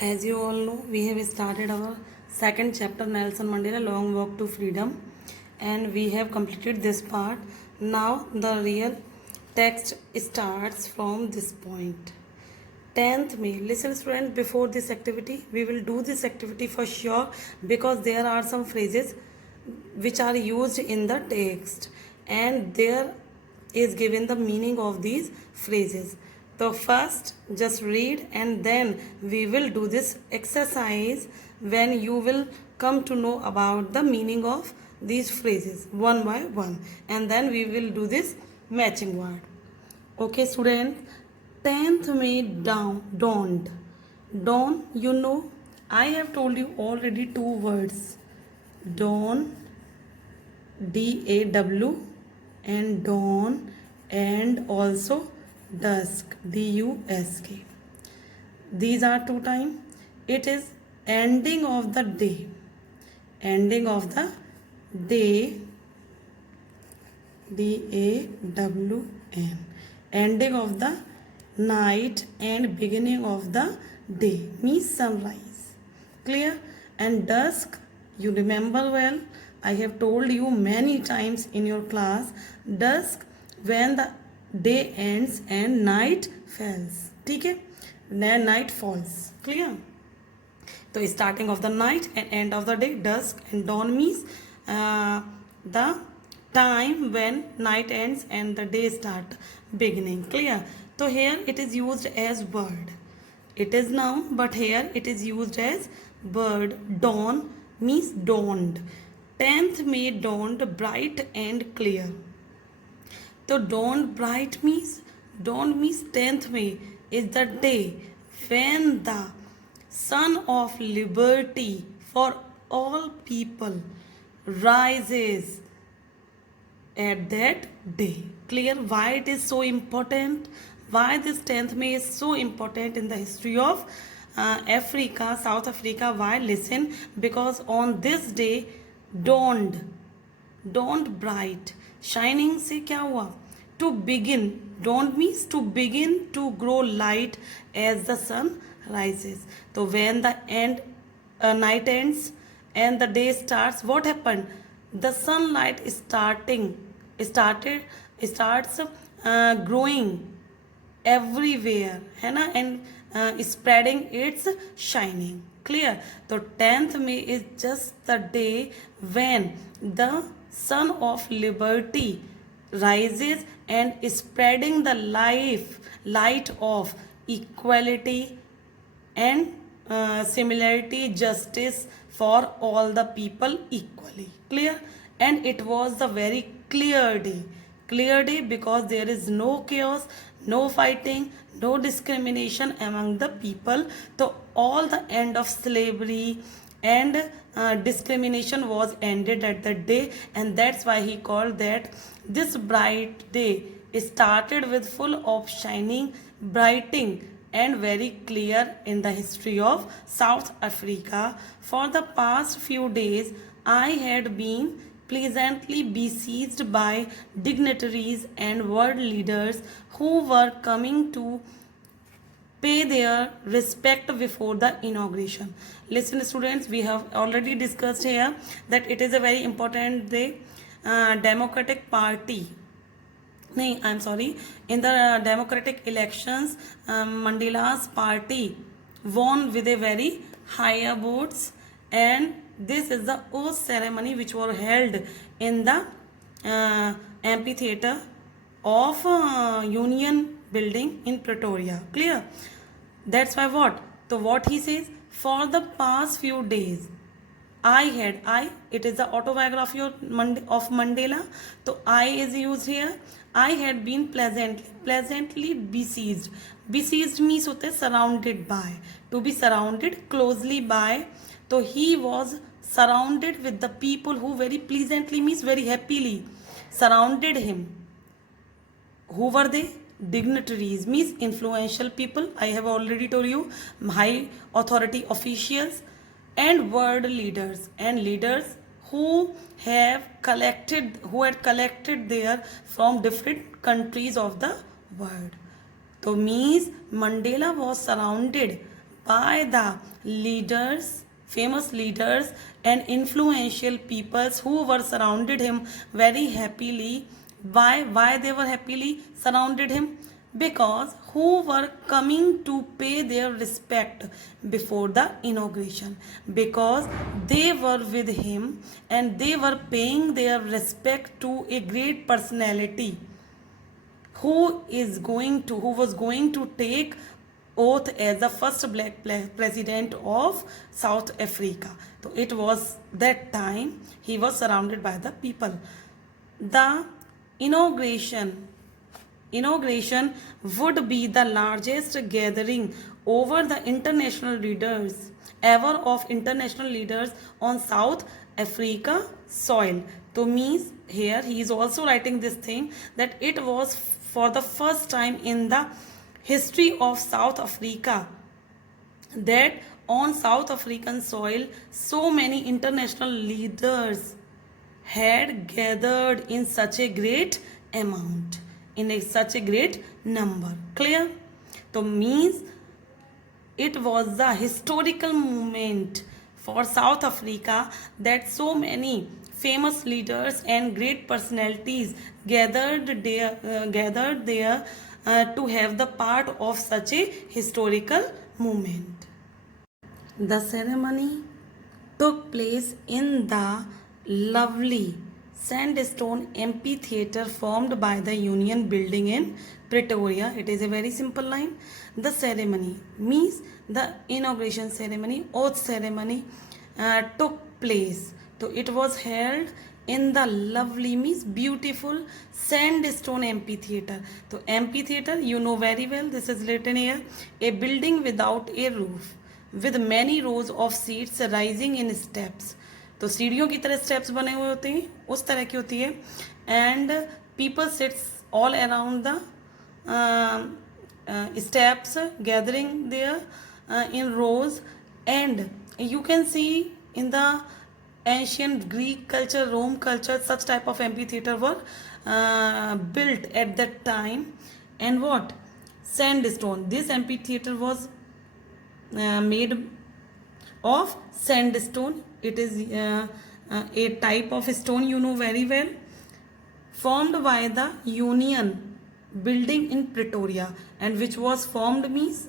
As you all know, we have started our second chapter, Nelson Mandela Long Walk to Freedom, and we have completed this part. Now, the real text starts from this point. 10th May. Listen, students, before this activity, we will do this activity for sure because there are some phrases which are used in the text, and there is given the meaning of these phrases. So first just read and then we will do this exercise when you will come to know about the meaning of these phrases one by one, and then we will do this matching word. Okay students, 10th May dawned. Dawn, you know, I have told you already two words. Dawn, DAW, and dawn, and also dusk, DUSK. These are two times. It is ending of the day. Ending of the day, DAWN. Ending of the night and beginning of the day means sunrise. Clear? And dusk, you remember well, I have told you many times in your class, dusk when the day ends and night falls. ठीक है? Night falls. Clear? So starting of the night and end of the day, dusk, and dawn means the time when night ends and the day start beginning. Clear? So here it is used as word. It is noun, but here it is used as word. Dawn means dawned. 10th May dawned bright and clear. So dawned bright means 10th May is the day when the sun of liberty for all people rises at that day. Clear? Why it is so important? Why this 10th May is so important in the history of Africa, South Africa? Why? Listen, because on this day dawned bright, shining से क्या हुआ? To begin. Dawn means to begin to grow light as the sun rises. So when the night ends and the day starts, what happened? The sunlight starts growing everywhere, है ना, and spreading its shining. Clear? So 10th May is just the day when the sun of liberty rises and spreading the light of equality and similarity, justice for all the people equally. Clear? And it was the very clear day because there is no chaos, no fighting, no discrimination among the people. So all the end of slavery and discrimination was ended at that day, and that's why he called that this bright day started with full of shining, brighting and very clear in the history of South Africa. For the past few days I had been pleasantly besieged by dignitaries and world leaders who were coming to pay their respect before the inauguration. Listen students, we have already discussed here that it is a very important day. Democratic Party, I'm sorry, in the democratic elections, Mandela's party won with a very higher votes, and this is the oath ceremony which was held in the amphitheater of Union building in Pretoria. Clear? That's why what? So what he says, for the past few days it is the autobiography of Mandela. So I is used here. I had been pleasantly besieged. Besieged means होते surrounded by, to be surrounded closely by. So he was surrounded with the people who very pleasantly means very happily surrounded him. Who were they? Dignitaries means influential people. I have already told you, high authority officials and world leaders, and leaders who had collected there from different countries of the world. So means Mandela was surrounded by the leaders, famous leaders and influential peoples who were surrounded him very happily. Why they were happily surrounded him? Because who were coming to pay their respect before the inauguration, because they were with him and they were paying their respect to a great personality who was going to take oath as the first black president of South Africa. So it was that time he was surrounded by the people. The inauguration would be the largest gathering over the international leaders ever of international leaders on South Africa soil. So means here he is also writing this thing that it was for the first time in the history of South Africa that on South African soil so many international leaders had gathered in such a great amount, such a great number. Clear? So means it was the historical moment for South Africa that so many famous leaders and great personalities gathered there to have the part of such a historical moment. The ceremony took place in the lovely sandstone amphitheater formed by the Union Building in Pretoria. It is a very simple line. The ceremony means the inauguration ceremony, oath ceremony took place. So it was held in the lovely means beautiful sandstone amphitheater. So amphitheater, you know very well, this is written here, a building without a roof with many rows of seats rising in steps. तो सीढ़ियों की तरह steps बने हुए होते हैं, उस तरह की होती है. And people sits all around the steps gathering there in rows. And you can see in the ancient Greek culture, Rome culture, such type of amphitheater were built at that time. And what? Sandstone. This amphitheater was made of sandstone. It is a type of stone, you know very well, formed by the Union Building in Pretoria, and which was formed means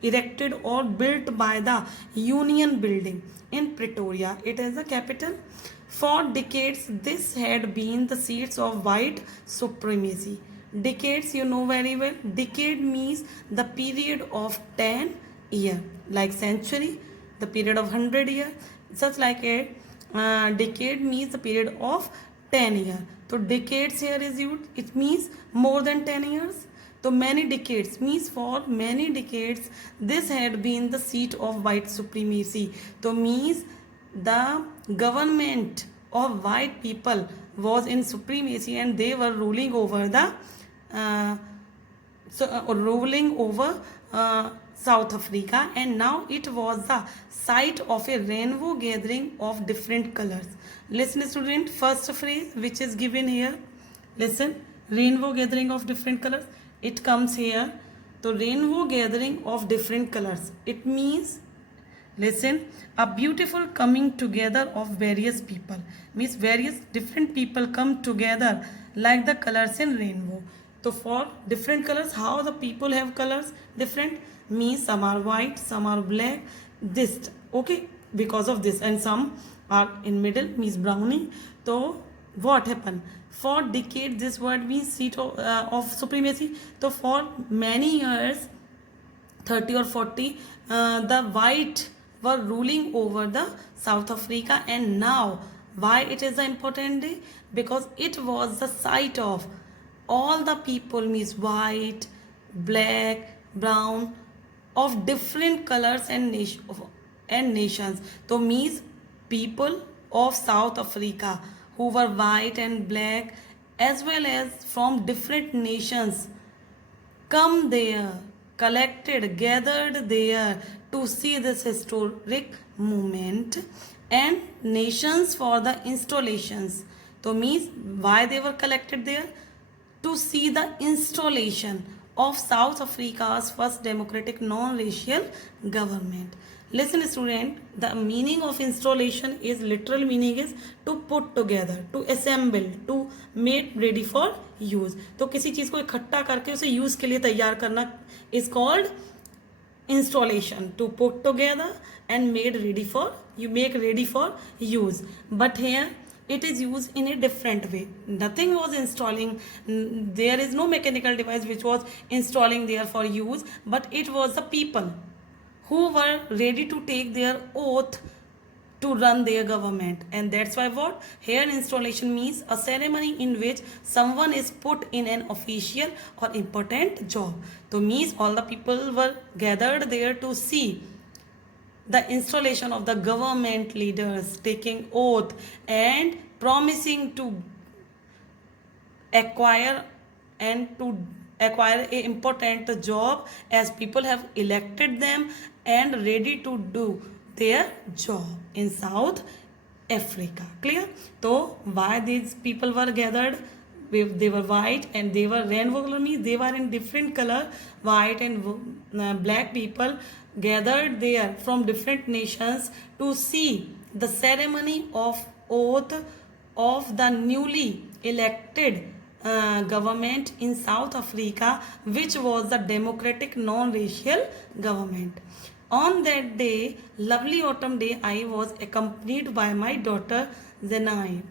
erected or built by the Union Building in Pretoria. It is the capital. For decades, this had been the seats of white supremacy. Decades, you know very well. Decade means the period of 10 years, like century, the period of 100 years. Such like a decade means the period of 10 years. So decades here is used. It means more than 10 years. So many decades means for many decades this had been the seat of white supremacy. So means the government of white people was in supremacy and they were ruling over the South Africa, and now it was the site of a rainbow gathering of different colors. Listen student, first phrase which is given here. Listen, rainbow gathering of different colors. It comes here. So rainbow gathering of different colors. It means, listen, a beautiful coming together of various people. Means various different people come together like the colors in rainbow. So for different colors, how the people have colors different? Means some are white, some are black. This, okay, because of this, and some are in middle, means brownie. So what happened? For decades, this word means seat of supremacy. So for many years, 30 or 40, the white were ruling over the South Africa. And now, why it is an important day? Because it was the site of all the people, means white, black, brown, of different colors and nations. So means people of South Africa who were white and black as well as from different nations come there, collected, gathered there to see this historic moment, and nations for the installations. So means why they were collected there? To see the installation of South Africa's first democratic non-racial government. Listen student, the meaning of installation is literal meaning is to put together, to assemble, to make ready for use. तो किसी चीज को इकट्ठा करके उसे use के लिए तैयार करना is called installation, to put together and make ready for use. But here it is used in a different way. Nothing was installing, there is no mechanical device which was installing there for use, but it was the people who were ready to take their oath to run their government. And that's why what here installation means a ceremony in which someone is put in an official or important job. So means all the people were gathered there to see the installation of the government leaders taking oath and promising to acquire a important job, as people have elected them and ready to do their job in South Africa. Clear? So why these people were gathered? They were white and they were rainbow color means they were in different color. White and black people gathered there from different nations to see the ceremony of oath of the newly elected government in South Africa, which was the democratic non-racial government. On that day, lovely autumn day, I was accompanied by my daughter Zenai.